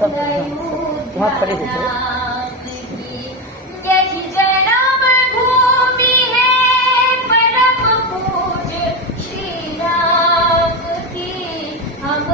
सब हाथ खड़े हो जाओ। यही जन्म भूमि है परम पूज्य श्री राम की, हम